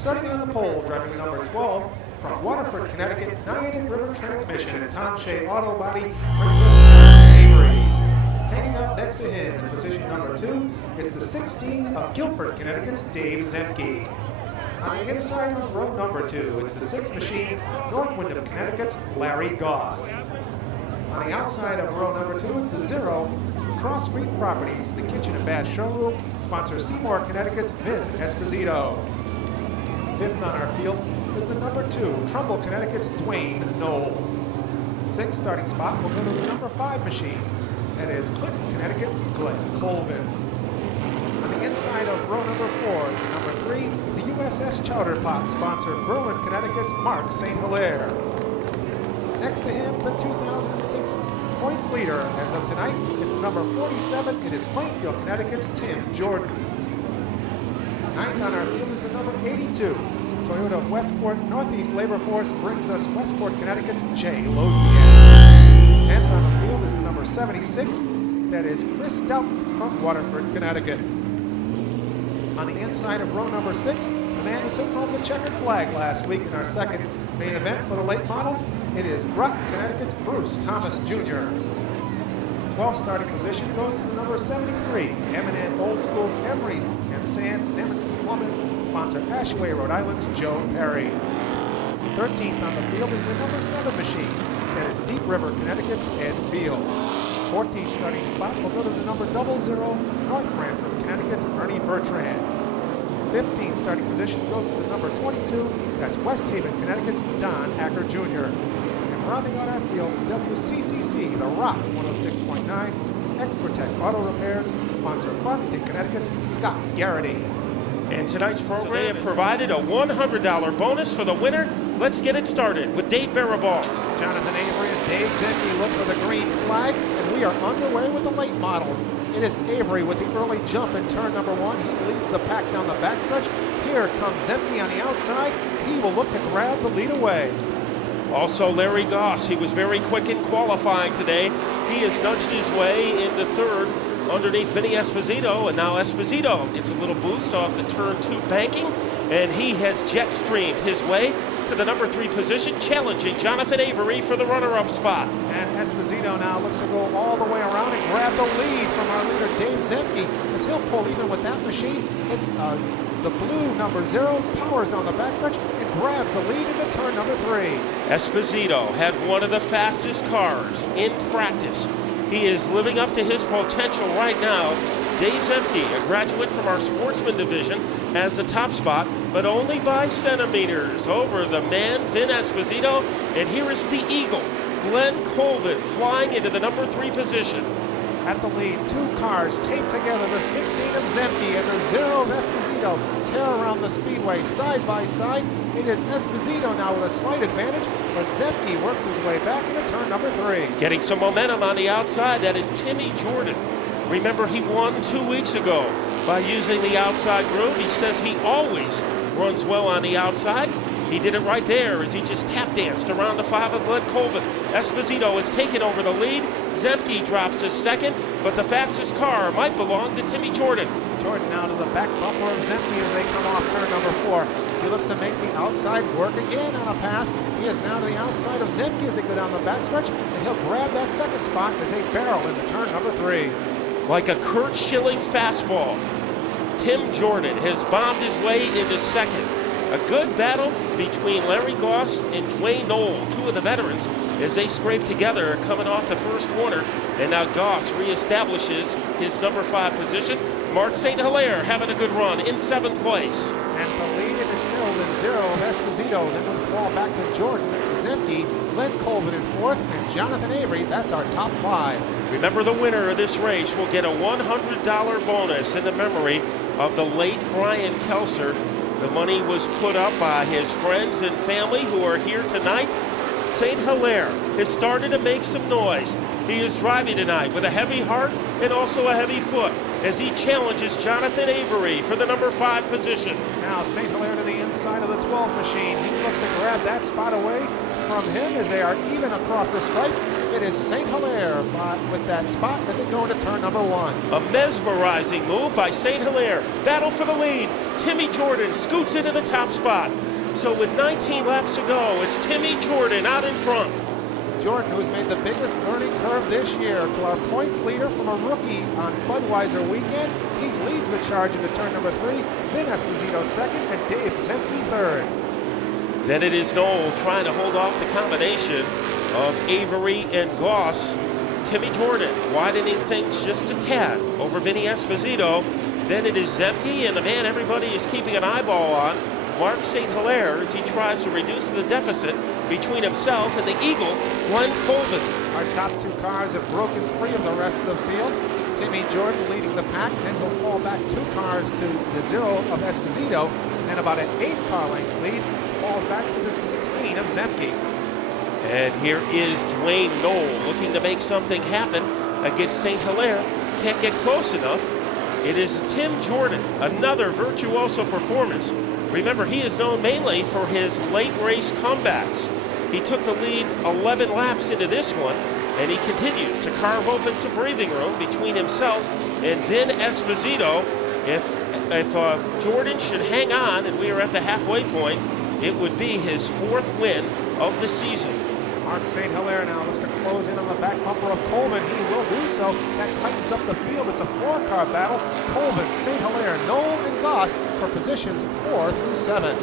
Starting on the pole, driving number 12 from Waterford, Connecticut, Niantic River Transmission and Tom Shea Auto Body, brings us Avery. Hanging out next to him in position number 2, it's the 16 of Guilford, Connecticut's Dave Zemke. On the inside of row number 2, it's the 6th machine, North Windham, Connecticut's Larry Goss. On the outside of row number 2, it's the 0, Cross Street Properties, the kitchen and bath showroom, sponsor Seymour, Connecticut's Vin Esposito. Fifth on our field is the number 2, Trumbull, Connecticut's Dwayne Knoll. Sixth starting spot will go to the number 5 machine. That is Clinton, Connecticut's Glenn Colvin. On the inside of row number 4 is the number 3, the USS Chowder Pot, sponsor Berlin, Connecticut's Mark St. Hilaire. Next to him, the 2006 points leader as of tonight is the number 47. It is Plainfield, Connecticut's Tim Jordan. Ninth on our field is the number 82. Toyota of Westport Northeast Labor Force brings us Westport, Connecticut's Jay Losniak. 10th on the field is the number 76. That is Chris Stout from Waterford, Connecticut. On the inside of row number 6, the man who took home the checkered flag last week in our second main event for the late models, it is Groton, Connecticut's Bruce Thomas Jr. 12th starting position goes to the number 73, M&N Old School Emery and Sand Nemitz Plumbing, sponsor Ashway, Rhode Island's Joe Perry. 13th on the field is the number 7 machine, that is Deep River, Connecticut's Ed Field. 14th starting spot will go to the number 00, North Branford, Connecticut's Ernie Bertrand. 15th starting position goes to the number 22, that's West Haven, Connecticut's Don Acker Jr. And rounding out our field, WCCC, The Rock 106.9, Expertech Auto Repairs, sponsor Farmington, Connecticut's Scott Garrity. And tonight's program, they have provided a $100 bonus for the winner. Let's get it started with Dave Barabalt. Jonathan Avery and Dave Zemke look for the green flag, and we are underway with the late models. It is Avery with the early jump in turn number 1. He leads the pack down the backstretch. Here comes Zemke on the outside. He will look to grab the lead away. Also Larry Goss, he was very quick in qualifying today. He has nudged his way into third underneath Vinny Esposito, and now Esposito gets a little boost off the turn 2 banking, and he has jet streamed his way to the number 3 position, challenging Jonathan Avery for the runner-up spot. And Esposito now looks to go all the way around and grab the lead from our leader Dave Zemke, as he'll pull even with that machine. It's the blue number 0 powers down the backstretch and grabs the lead into turn number 3. Esposito had one of the fastest cars in practice. He is living up to his potential right now. Dave Zemke, a graduate from our sportsman division, has the top spot, but only by centimeters over the man, Vin Esposito. And here is the Eagle, Glenn Colvin, flying into the number 3 position. At the lead, 2 cars taped together, the 16 of Zemke and the 0 of Esposito tear around the speedway side by side. It is Esposito now with a slight advantage, but Zemke works his way back into turn number 3. Getting some momentum on the outside, that is Timmy Jordan. Remember, he won 2 weeks ago by using the outside groove. He says he always runs well on the outside. He did it right there as he just tap danced around the 5 of Glenn Colvin. Esposito has taken over the lead. Zemke drops to second, but the fastest car might belong to Timmy Jordan. Jordan now to the back bumper of Zemke as they come off turn number 4. He looks to make the outside work again on a pass. He is now to the outside of Zemke as they go down the backstretch, and he'll grab that second spot as they barrel into turn number 3. Like a Kurt Schilling fastball, Tim Jordan has bombed his way into second. A good battle between Larry Goss and Dwayne Knoll, 2 of the veterans, as they scrape together coming off the first corner. And now Goss reestablishes his number 5 position. Mark St. Hilaire having a good run in 7th place. And the lead is still the 0 of Esposito. Then we'll fall back to Jordan, Zemke, Glenn Colvin in 4th, and Jonathan Avery. That's our top 5. Remember, the winner of this race will get a $100 bonus in the memory of the late Brian Kelser. The money was put up by his friends and family who are here tonight. St. Hilaire has started to make some noise. He is driving tonight with a heavy heart and also a heavy foot as he challenges Jonathan Avery for the number 5 position. Now St. Hilaire to the inside of the 12 machine. He looks to grab that spot away from him as they are even across the stripe. It is St. Hilaire with that spot as they go into turn number 1. A mesmerizing move by St. Hilaire. Battle for the lead. Timmy Jordan scoots into the top spot. So with 19 laps to go, it's Timmy Jordan out in front. Jordan, who's made the biggest learning curve this year, to our points leader from a rookie on Budweiser weekend. He leads the charge into turn number 3. Vin Esposito second, and Dave Zemke third. Then it is Noel trying to hold off the combination of Avery and Goss. Timmy Jordan widening things just a tad over Vinny Esposito. Then it is Zemke, and the man everybody is keeping an eyeball on, Mark St. Hilaire, as he tries to reduce the deficit between himself and the Eagle, Glenn Colvin. Our top 2 cars have broken free of the rest of the field. Timmy Jordan leading the pack, then he'll fall back 2 cars to the 0 of Esposito, and then about an 8-car length lead falls back to the 16 of Zemke. And here is Dwayne Knoll looking to make something happen against St. Hilaire. Can't get close enough. It is Tim Jordan, another virtuoso performance. Remember, he is known mainly for his late race comebacks. He took the lead 11 laps into this one, and he continues to carve open some breathing room between himself and Vin Esposito. If Jordan should hang on and we are at the halfway point, it would be his 4th win of the season. Mark St. Hilaire now looks to close in on the back bumper of Coleman. He will do so. That tightens up the field. It's a 4-car battle. Coleman, St. Hilaire, Knoll, and Goss for positions 4 through 7.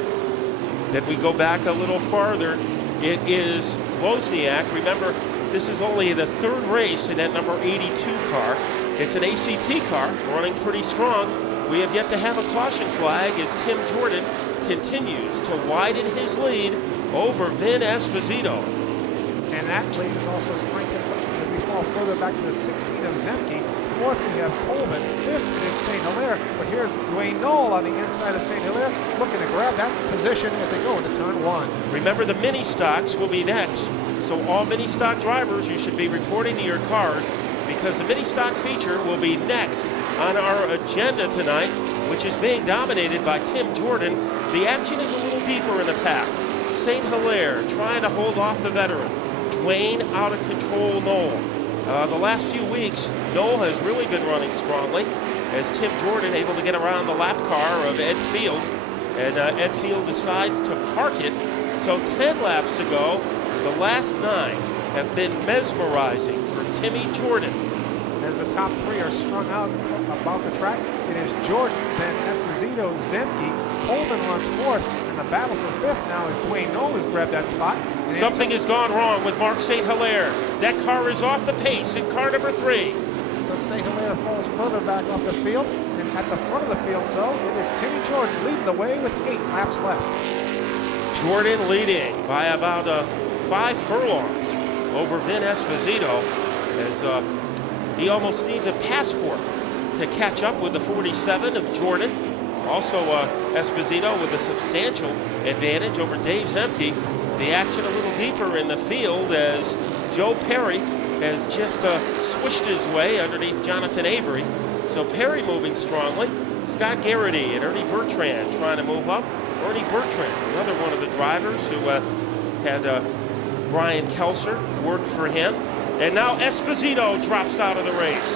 Then we go back a little farther. It is Wozniak. Remember, this is only the 3rd race in that number 82 car. It's an ACT car running pretty strong. We have yet to have a caution flag as Tim Jordan continues to widen his lead over Vin Esposito. And that lead is also strengthened as we fall further back to the 16 of Zemke. 4th we have Coleman. 5th is St. Hilaire. But here's Dwayne Knoll on the inside of St. Hilaire looking to grab that position as they go into turn 1. Remember, the mini stocks will be next. So all mini stock drivers, you should be reporting to your cars because the mini stock feature will be next on our agenda tonight, which is being dominated by Tim Jordan. The action is a little deeper in the pack. St. Hilaire trying to hold off the veteran. Dwayne out of control Knoll. The last few weeks, Knoll has really been running strongly as Tim Jordan able to get around the lap car of Ed Field. And Ed Field decides to park it. So 10 laps to go. The last 9 have been mesmerizing for Timmy Jordan. As the top 3 are strung out about the track, it is Jordan, then Esposito, Zemke. Coleman runs 4th, and the battle for 5th now as Dwayne Knoll has grabbed that spot. Something has gone wrong with Mark St. Hilaire. That car is off the pace in car number 3. So St. Hilaire falls further back off the field, and at the front of the field, though, it is Timmy Jordan leading the way with 8 laps left. Jordan leading by about 5 furlongs over Vin Esposito as he almost needs a passport to catch up with the 47 of Jordan. Also Esposito with a substantial advantage over Dave Zemke. The action a little deeper in the field as Joe Perry has just swished his way underneath Jonathan Avery. So Perry moving strongly. Scott Garrity and Ernie Bertrand trying to move up. Ernie Bertrand, another one of the drivers who had Brian Kelser work for him. And now Esposito drops out of the race.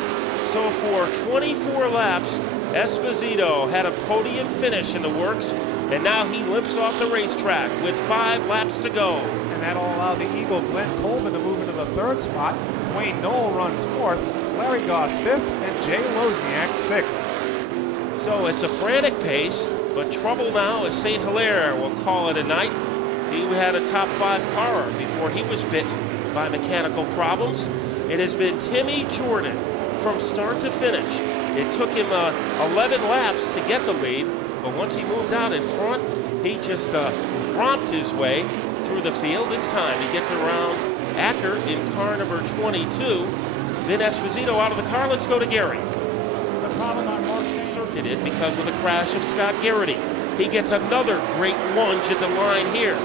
So for 24 laps, Esposito had a podium finish in the works, and now he limps off the racetrack with 5 laps to go. And that'll allow the Eagle Glenn Coleman to move into the 3rd spot. Dwayne Knoll runs 4th, Larry Goss 5th, and Jay Wozniak 6th. So it's a frantic pace, but trouble now as St. Hilaire will call it a night. He had a top 5 car before he was bitten by mechanical problems. It has been Timmy Jordan from start to finish. It took him 11 laps to get the lead, but once he moved out in front, he just romped his way through the field. This time he gets around Acker in car number 22. Vin Esposito out of the car. Let's go to Gary. The problem on Mark's circuited because of the crash of Scott Garrity. He gets another great lunge at the line here.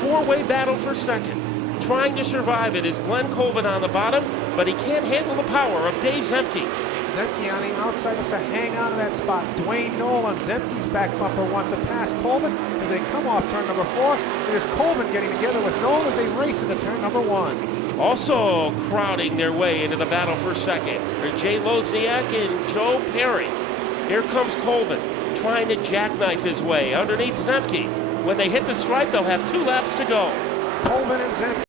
4-way battle for second. Trying to survive it is Glenn Colvin on the bottom, but he can't handle the power of Dave Zemke. Zemke on the outside looks to hang on to that spot. Dwayne Knoll on Zemke's back bumper wants to pass Colvin as they come off turn number 4. It is Colvin getting together with Knoll as they race into turn number 1. Also crowding their way into the battle for second are Jay Lozniak and Joe Perry. Here comes Colvin trying to jackknife his way underneath Zemke. When they hit the stripe, they'll have 2 laps to go. Colvin and Zemke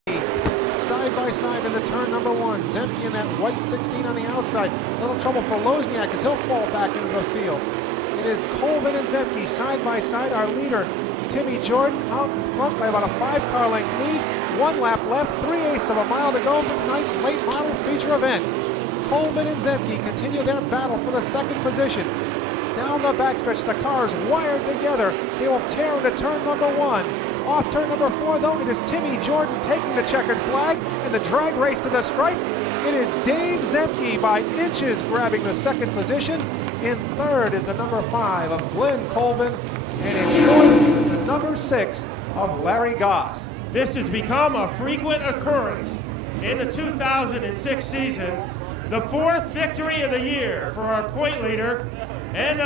side by side into turn number 1. Zemke in that white 16 on the outside. A little trouble for Lozniak as he'll fall back into the field. It is Colvin and Zemke side by side. Our leader, Timmy Jordan, out in front by about a 5-car length lead. 1 lap left, 3/8 of a mile to go for tonight's late model feature event. Colvin and Zemke continue their battle for the second position. Down the backstretch, the cars wired together. They will tear into turn number 1. Off turn number 4, though, it is Timmy Jordan taking the checkered flag in the drag race to the stripe. It is Dave Zemke by inches grabbing the second position. In third is the number 5 of Glenn Colvin, and in fourth, the number 6 of Larry Goss. This has become a frequent occurrence in the 2006 season. The 4th victory of the year for our point leader, and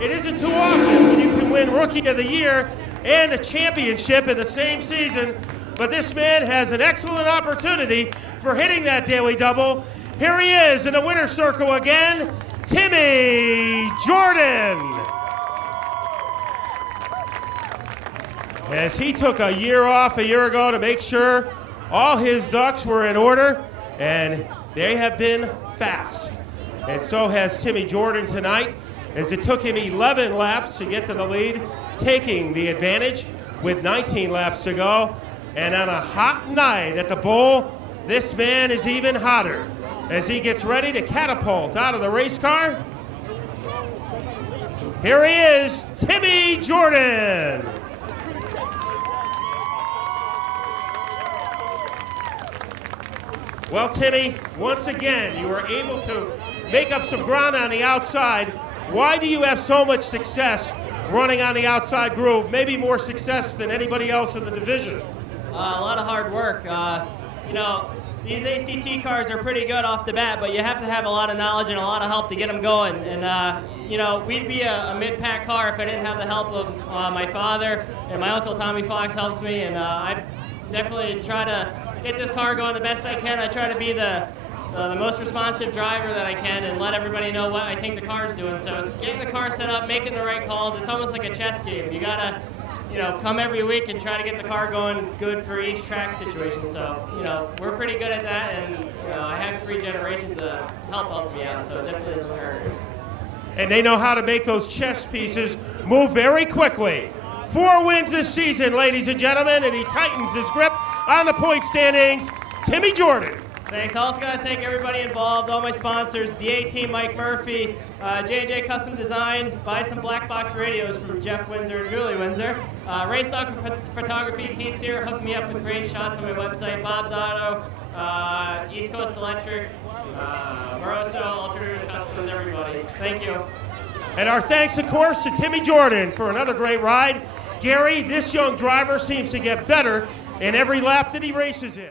it isn't too often when you can win Rookie of the Year and a championship in the same season, but this man has an excellent opportunity for hitting that daily double. Here he is in the winner's circle again, Timmy Jordan. As he took a year off a year ago to make sure all his ducks were in order, and they have been fast. And so has Timmy Jordan tonight, as it took him 11 laps to get to the lead, taking the advantage with 19 laps to go. And on a hot night at the Bowl, this man is even hotter as he gets ready to catapult out of the race car. Here he is, Timmy Jordan. Well, Timmy, once again, you were able to make up some ground on the outside. Why do you have so much success running on the outside groove? Maybe more success than anybody else in the division. A lot of hard work. You know, these ACT cars are pretty good off the bat, but you have to have a lot of knowledge and a lot of help to get them going. And, you know, we'd be a mid-pack car if I didn't have the help of my father, and my uncle Tommy Fox helps me, and I definitely try to get this car going the best I can. I try to be the most responsive driver that I can and let everybody know what I think the car's doing. So it's getting the car set up, making the right calls. It's almost like a chess game. You gotta, you know, come every week and try to get the car going good for each track situation. So, you know, we're pretty good at that, and you know, I have 3 generations to help me out, so it definitely doesn't hurt. And they know how to make those chess pieces move very quickly. 4 wins this season, ladies and gentlemen, and he tightens his grip on the point standings. Timmy Jordan. Thanks. I also got to thank everybody involved, all my sponsors, the A-Team, Mike Murphy, J&J Custom Design, buy some black box radios from Jeff Windsor and Julie Windsor, Race Stock Photography, Keith Sear hooked me up with great shots on my website, Bob's Auto, East Coast Electric, Moroso, Alternative Customers, everybody. Thank you. And our thanks, of course, to Timmy Jordan for another great ride. Gary, this young driver seems to get better in every lap that he races in.